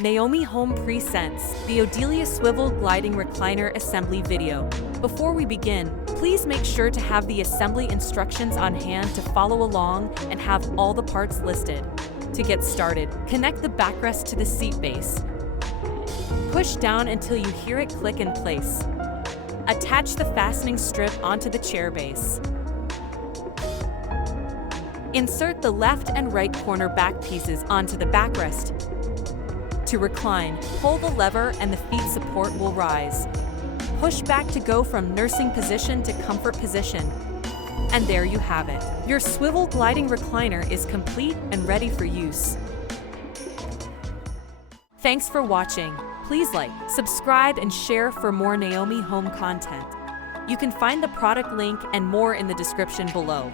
Naomi Home presents the Odelia Swivel Gliding Recliner Assembly video. Before we begin, please make sure to have the assembly instructions on hand to follow along and have all the parts listed. To get started, connect the backrest to the seat base. Push down until you hear it click in place. Attach the fastening strip onto the chair base. Insert the left and right corner back pieces onto the backrest. To recline, pull the lever and the feet support will rise. Push back to go from nursing position to comfort position. And there you have it. Your swivel gliding recliner is complete and ready for use. Thanks for watching. Please like, subscribe, and share for more Naomi Home content. You can find the product link and more in the description below.